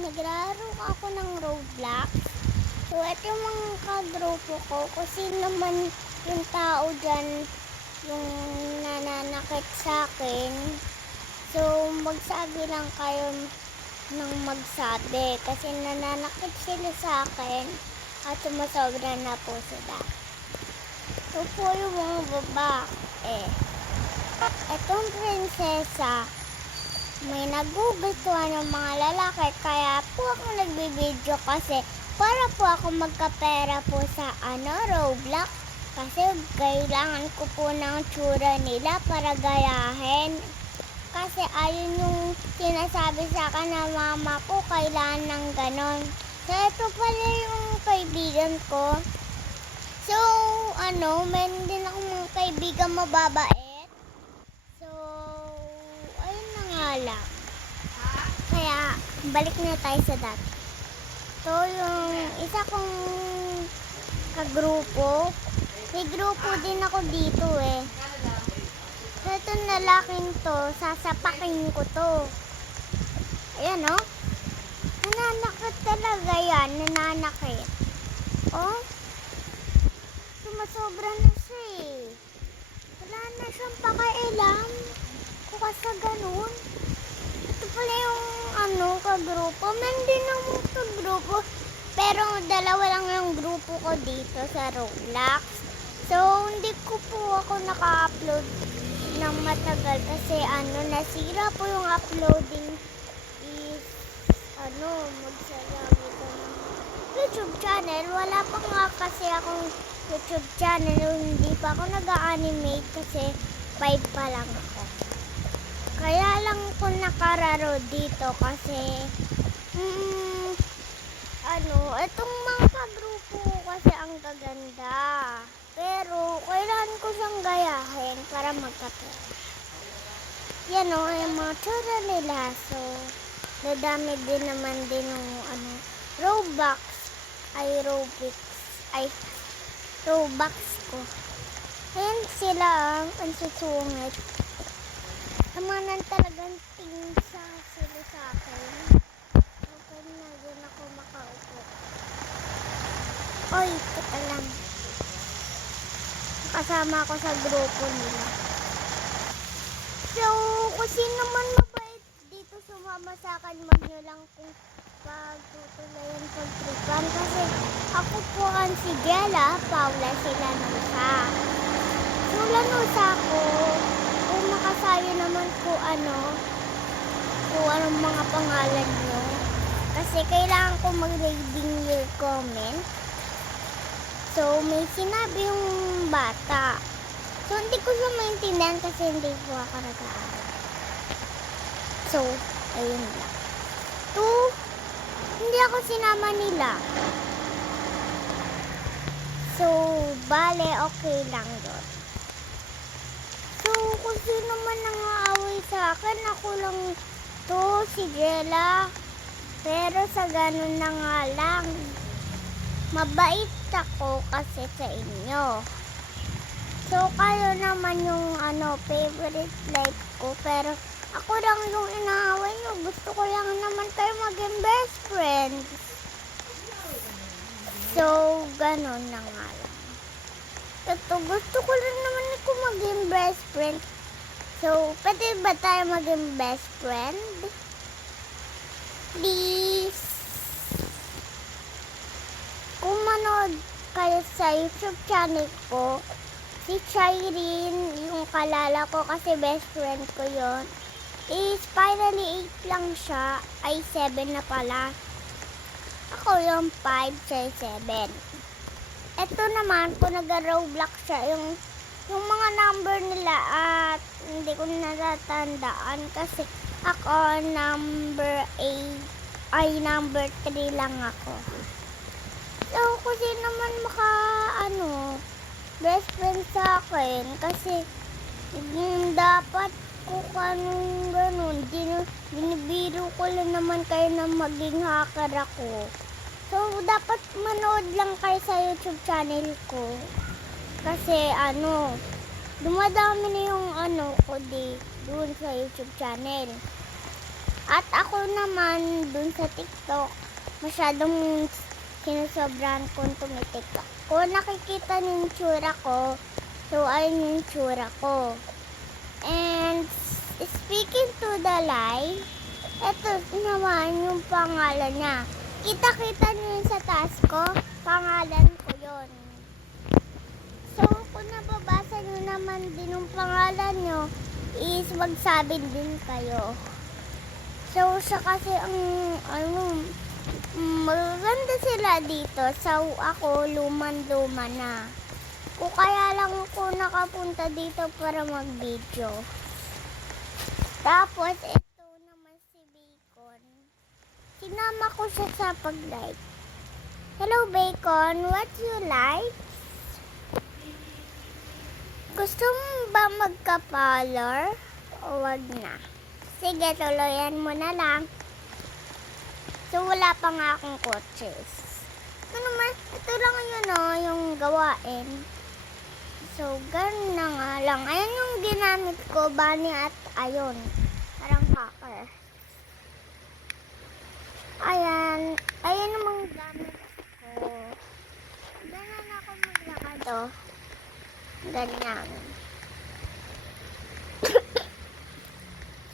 naglaro ako ng Roblox. So, ito yung mga kagrupo ko. Kasi naman yung tao dyan, yung nananakit sa akin. So, magsabi lang kayo ng magsabi. Kasi nananakit sila sa akin at sumasobra na po sila. So, po yung mga babae. Etong prinsesa, may nagugustuhan ng mga lalaki, kaya po ako nagbibideo kasi para po ako magkapera po sa Roblox, kasi kailangan ko po ng tsura nila para gayahin, kasi ayun yung sinasabi sa akin ng mama ko, kailangan ng ganon. So ito pala yung kaibigan ko. So meron din ako mga kaibigan mababait. So ayun na nga lang. Kaya, balik na tayo sa dati. So, yung isa kong kagrupo, may grupo din ako dito eh. So, itong lalaking to, sasapakin ko to. Ayan o. Nananakit talaga yan, nananakit. Oh, sumasobra na siya eh. Wala na siyang pakailam. Kung sa ganun. Ito pala yung kagrupo. Meron din akong kagrupo. Pero dalawa lang yung grupo ko dito sa Roblox. So, hindi ko po ako naka-upload ng matagal kasi nasira po yung uploading is magsalaw ito ng YouTube channel. Wala pa nga kasi akong YouTube channel. Hindi pa ako nag-animate kasi 5 pa lang ako. Kaya lang ko nakararo dito kasi itong mga kagrupo kasi ang gaganda. Pero kailangan ko siyang gayahin para magkapera. Yan o, yung mga tsura nila. So, nadami din naman din yung Robux Robux ko. Ayan sila ang susungit. Amanan talagang tingin sila sa akin. Okay na din ako makaupo. Oy, teka lang. Kasama ako sa grupo nila. So, kung sino man mabait dito sumama sa akin, wag nyo lang kung pagtutulayan pagtripan. Kasi ako po ang si Jella, Paula, sila Nusa. So, Lanusa ko, kung makasayo naman kung anong mga pangalan nyo. Kasi kailangan ko mag-reading your comment. So, may sinabi yung bata. So, hindi ko siya maintindihan kasi hindi po ako nag-aaral. So, ayun lang. Hindi ako sinama nila. So, bale, okay lang doon. So, kung sino man nangaaway sa akin, ako lang to, si Jella. Pero sa ganun na nga lang, mabait ako kasi sa inyo. So, kayo naman yung favorite life ko. Pero, ako lang yung inaaway nyo. Gusto ko lang naman kayo maging best friends. So, ganun na nga lang. Ito, gusto ko lang naman ako maging best friend. So, pwede ba tayo maging best friend? Please. Kung manood kayo sa YouTube channel ko, si Shireen, yung kalala ko kasi best friend ko yon, is finally 8 lang siya, ay 7 na pala. Ako yung 5, siya 7. Ito naman, kung nag-Roblox siya, yung mga number nila at hindi ko natatandaan kasi ako number 8, ay number 3 lang ako. So, kasi naman best friend sa akin kasi dapat ko ganun, binibiro ko lang naman kayo na maging hacker ako. So, dapat manood lang kayo sa YouTube channel ko. Kasi dumadami na yung ko doon sa YouTube channel. At ako naman, dun sa TikTok, masyadong sinusobrahan kong tumitiktok. Kung nakikita niyo yung tsura ko, so ayun yung tsura ko. And speaking to the lie, eto naman yung pangalan niya. Kita-kita niyo yun sa taas ko, pangalan ko yun. So kung nababasa niyo naman din yung pangalan niyo, is magsabi din kayo. So siya kasi ang magaganda sila dito. So ako luman-luma na. Kung kaya lang ako nakapunta dito para mag-video. Tapos ito naman si Bacon. Sinama ko siya sa pag-like. Hello Bacon, what you like? Gusto mo ba magka-parlor? O wag na? Sige, tuloyan mo na lang. So, wala pa nga akong coaches. Ito naman, ito lang yun yung gawain. So, ganun na nga lang. Ayan yung ginamit ko, bunny at ayon. Parang hacker. Ayan. Ayan namang gamit ko. Ganyan ako maglakad, oh. Ganyan.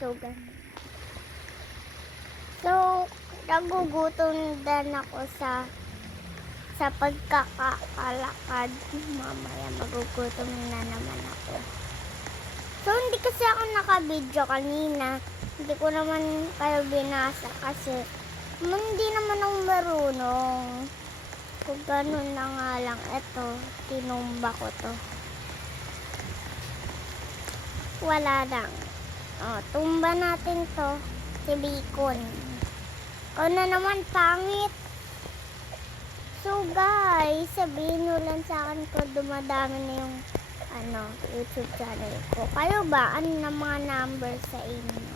So, ganyan. So, nagugutom din ako sa pagkakakalakad. Mamaya magugutom na naman ako. So, hindi kasi ako naka-video kanina. Hindi ko naman kayo binasa kasi hindi naman ako marunong. Kung ganun na nga lang. Eto, tinumba ko to. Wala lang. O, tumba natin to. Si Bacon. Ikaw na naman, pangit. So guys, sabihin nyo lang sa akin kung dumadami na yung YouTube channel ko. Kayo ba? Ano na mga number sa inyo?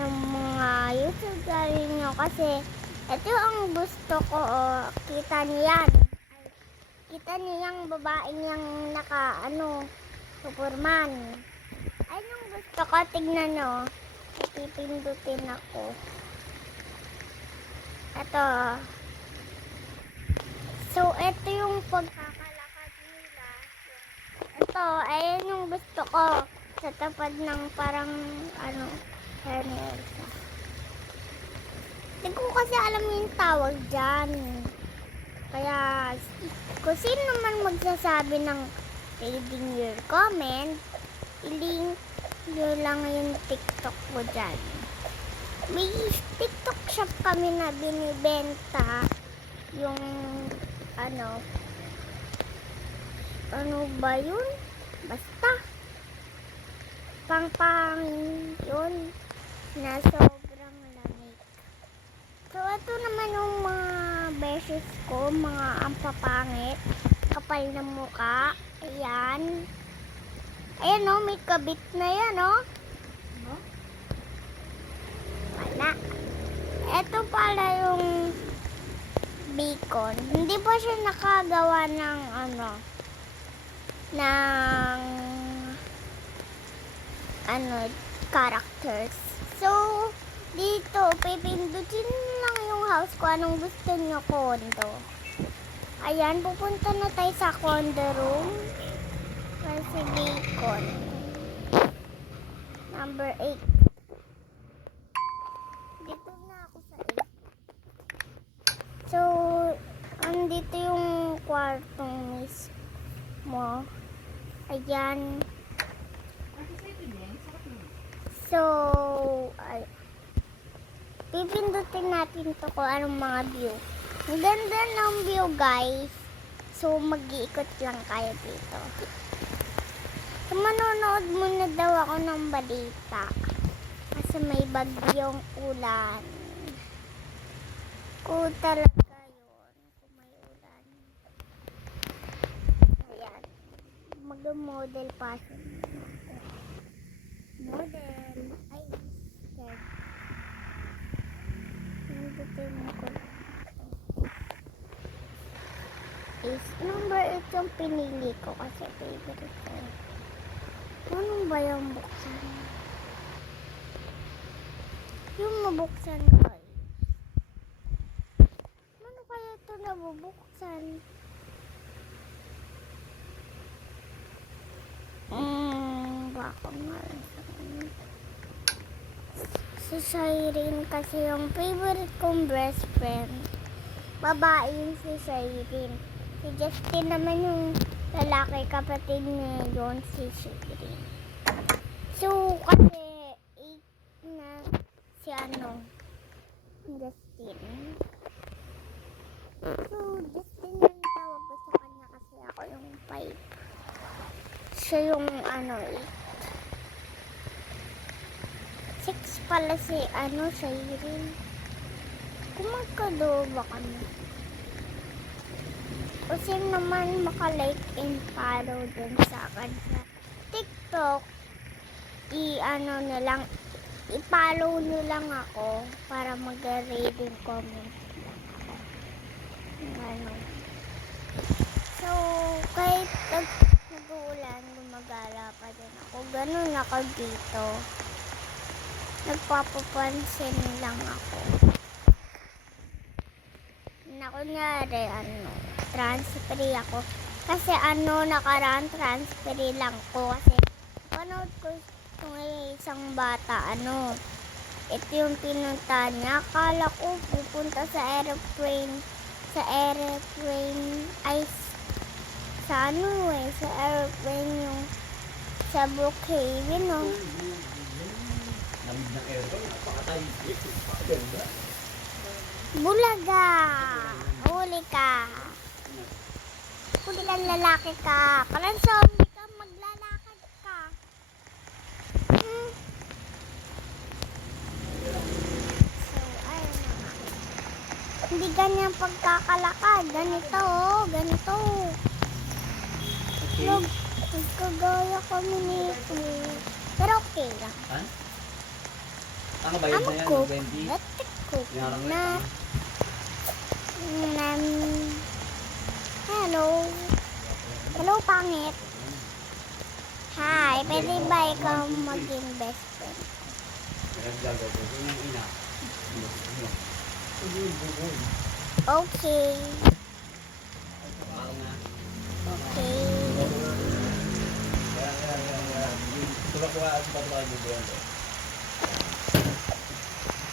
Ng mga YouTube channel nyo? Kasi ito ang gusto ko. Kita niyo yan. Kita niyo yung babaeng yung Superman. Ayun yung gusto ko. Tignan nyo. Pipindutin ako. Ito. So, ito yung pagkakalakad nila. Ito, ayan yung gusto ko. Sa tapad ng parang, hernia. Hindi ko kasi alam yung tawag dyan. Kaya, kung sino man magsasabi ng reading your comment, i-link nyo lang yung TikTok ko dyan. May TikTok shop kami na binibenta yung ano ba yun? Basta pangpangin yun na sobrang lamig. So ito naman yung mga beses ko, mga ampapangit, kapal na muka. Ayan. Ayan o, may kabit na yan o. Wala. Ito pala yung Bacon. Hindi pa siya nakagawa ng characters. So, dito, pipindutin lang yung house ko. Anong gusto nyo, condo. Ayan, pupunta na tayo sa condo room. Kasi Bacon. Number 8. Dito na ako sa 8. So, andito yung kwartong mismo. Ayan. So, pipindutin natin to kung anong mga view. Ang ganda ng view, guys. So, mag-iikot lang kayo dito. So, manonood muna daw ako ng balita. Kasi may bagyong ulan. Kung talaga yun, kung may ulan. Ayan. Mag-model pa siya. Model. Ay, scared. Pindutin ko. Is number 8 yung pinili ko kasi favorite ko. Anong ba yung buksan? Yung mabuksan guys. Ano kaya ito nabubuksan? Baka nga. Si Shireen kasi yung favorite kong best friend. Babae yun si Shireen. Si Justin naman yung lalaki, kapatid niya yun si Shireen. So, kasi na si Justin. So, Justin yung tawag ko sa kanya kasi ako yung 5. Siya yung 6 pala si Shireen. Kung magkadoba kami. Kasi naman maka-like and follow dun sa akin sa TikTok. I-follow nyo lang ako para mag-reading comment ako. So, kahit nag-uulan, gumagala pa din ako. Ganun ako dito. Nagpapapansin lang ako. Na kunyari, transferi ako. Kasi nakaraan transferi lang ko. Kasi panood ko itong isang bata, ito yung pinunta niya. Akala ko pupunta sa airplane, ay, sa airplane yung sa Brookhaven, Lamig ng aircon, napakatay. Napakaganda. Bulaga! Huli ka! Huli kang lalaki ka! Parang zombie ka, maglalakad ka! So, ayun na nga. Hindi ganyan pagkakalakad. Ganito, ganito. Okay. Look, magkagaya kami nito. Pero okay lang. Han? Ano ba yun na yan? Cook. 20? Let's cook Pinarang na. Hello. Hello, pangit. Hi, pwede ba ikaw maging best friend? Okay. Okay.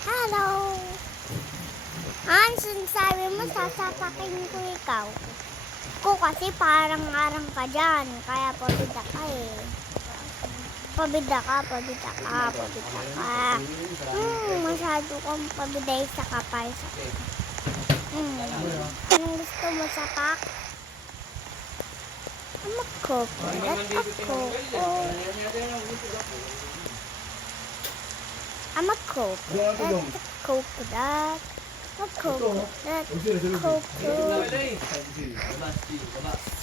Hello. Sinasabi mo, sasapakin ko ikaw. Ko kasi parang arang ka dyan. Kaya pabida ka eh. Pabida ka. Masyado kang pabiday sa kapal. Anong gusto mo sa pak? Coconut. Coconut.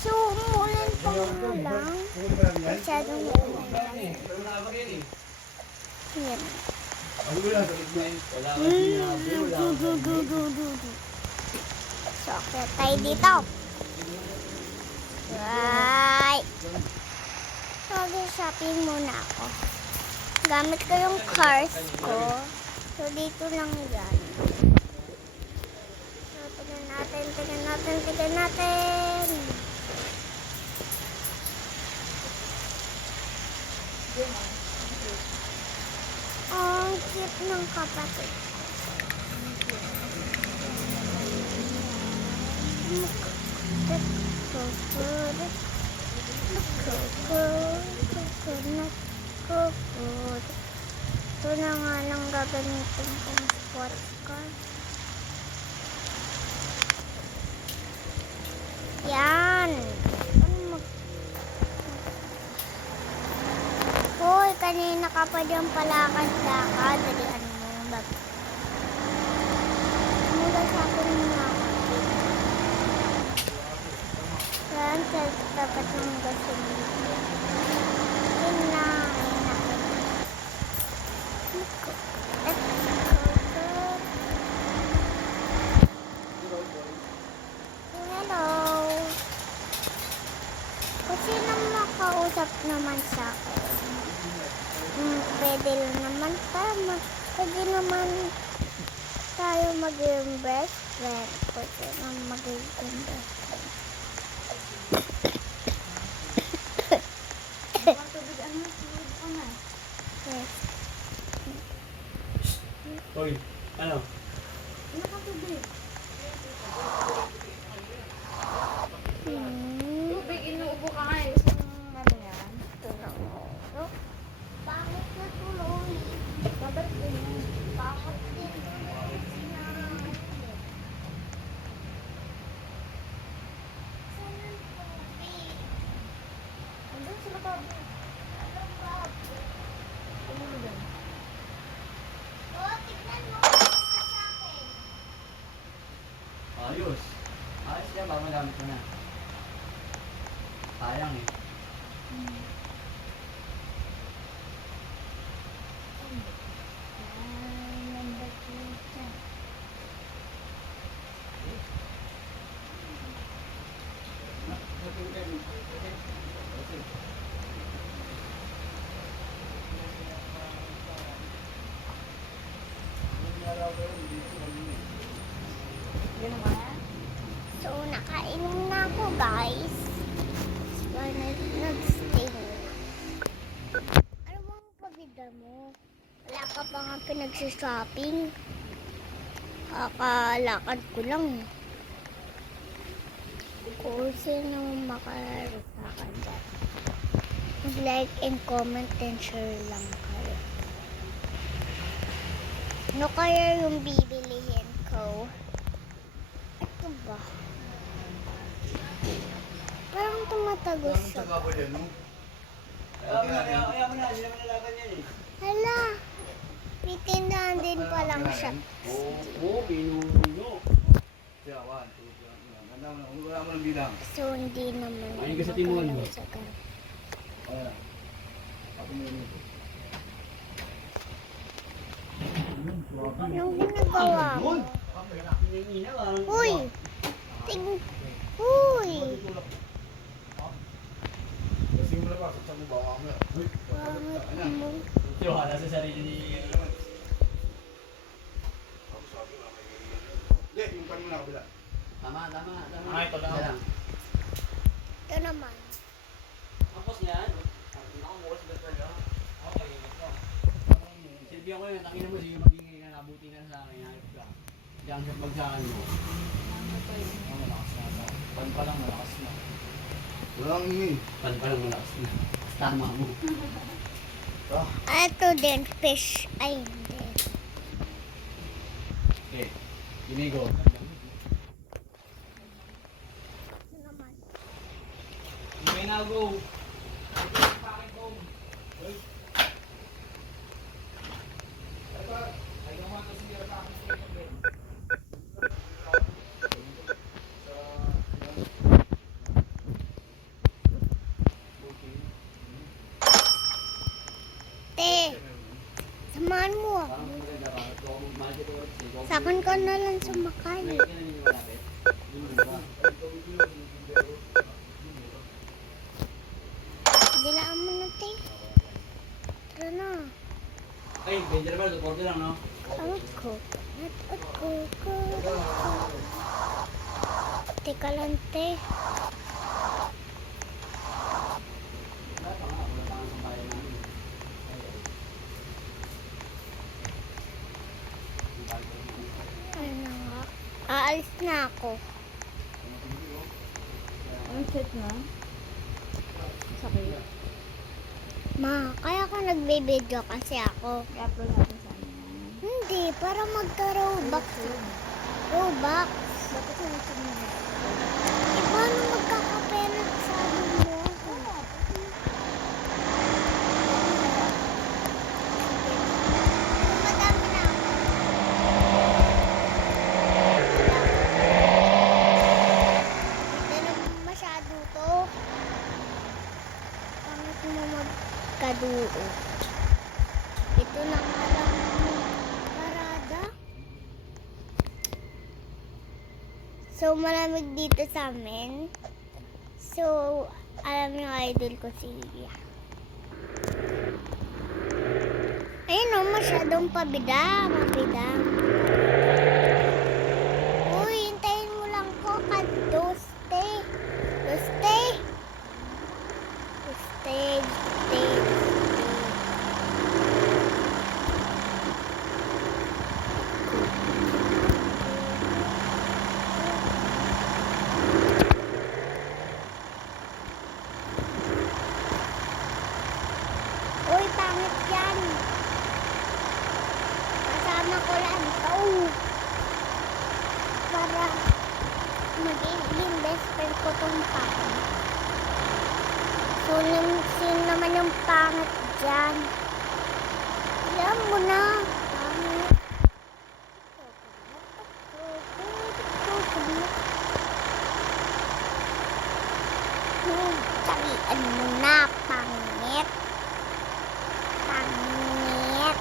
So, umulan pa nga lang. Masyadong umulan. Yan. So, okay tayo dito. Right. So, shopping muna ako. Gamit ko yung cars ko. So, dito lang yan. Tignan natin. Ang cute ng kapatid. Ito na nga lang gagamitin kong sports car. Yan. Hoy, kanina ka pa dyan palakad-lakad. Dalihan mo. Mula sa akin mga kapit. Yan, sa tapat ng gasolina. Yun na. Sino makausap naman sa akin? Pwede lang naman tama. Pwede naman tayo maging best friend. Pwede naman maging best friend. Yes. Hoy, ano? Tubig, inuubo ka nga eh. Gusto mong ano yan? Oh, bakit natuloy? Bakit ganyan? Bakit tinuloy sinanay? Saan ang tubig? Andun sila pa. Ano ba? Tumulo din. Oh, tignan mo kung ano sa akin. Ayos. Ayos yan, baka magamit mo na. Sayang eh. Number 2. Ganun ba yan? So, nakainom na ako, guys. So, nag-stay na. Ano bang pabida mo? Wala ka pa nga pinag-shopping. Kakalakad ko lang. Kung sino makalaro sa akin dyan. Mag-like and comment and share lang kayo. Ano kaya yung bibilihin ko? Ito ba? Parang tumatagos sa... Ayaw mo na, hindi naman nalaban yan eh. Hala! May tindahan din palang siya. Oo, pinuno. Siya, 1, 2, 3. Ganda mo na, wala mo ng bilang. So, hindi naman. Ayun ka sa timon mo. Sa ganun. Ayan. Ako mo yun. Anong ginagawa mo? Uy! Ting... Uy! Kasi mo na ba, sa mo ba ako? Pangit mo. Tiwala sa sarili ni... Hindi, yung pan mo na kabila. Tama. Ay, ito lang. Ito naman. Tapos niyan, nakamukas sila talaga. Okay, ito. Silbihan ko yun, takin mo sige magiging ka, nabuti ka sa akin, hayop ka. Diyan sa pagsakan mo. Malakas na. Pan pa lang, malakas na. Walang ingin. Pan pa lang, malakas na. Tama mo. Ito din, fish. Ay, hindi. Okay, ginigo. Ito naman. Okay na, go. Te, samahan mo ako. Sa akin ka na lang sumakay. Dilaan mo na, te. Tara na. Ay, bender ba? Tuporte lang, no? Ako. Teka lang, te. Wala pa nga sa bayan namin. Ano nga? Aalis na ako. Ang set na? Sakit. Ma, kaya ka nagbe-video kasi ako. I-upload natin sa ano. Hindi, para magka-robux. Robux. Bakit sa YouTube mo? Eh, paano magkakapera sabi mo? Madami na ako. Hindi naman masyado to. Pangit mo magkaduo. Ito na nga lang parada. So, malamig dito sa amin. So, alam niyo idol ko si Ayun o, masyadong pabida. Mabida. Uy, hintayin mo lang ko ka Doste. Doste. Doste. Doste. Uy, pangit yan. Kasama ko lang ito. Para magiging best friend ko tong pangit. So, sino naman yung pangit dyan? Alam mo na. Pangit. Talian mo na, pangit. Pangit.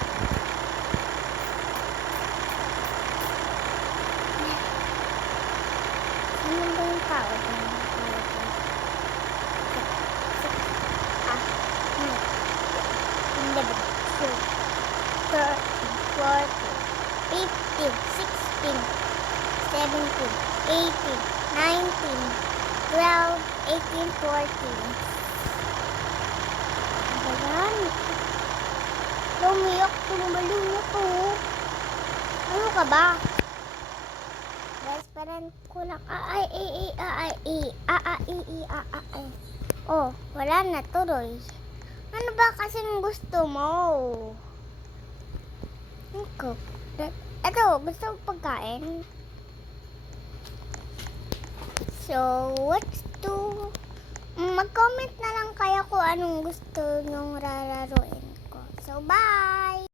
Ano ba yung tao dyan? 11, 12, 13, 14, 15, 16, 17, 18, 19, 12, 18, 14. Ano ba yan? Lumiyak yung balon na to. Ano ka ba? Best friend ko lang. Oh, wala na tuloy. Ano ba kasing gusto mo? Ito, gusto mo pagkain? So, what's to... Mag-comment na lang kayo kung anong gusto nyong rararuin ko. So, bye!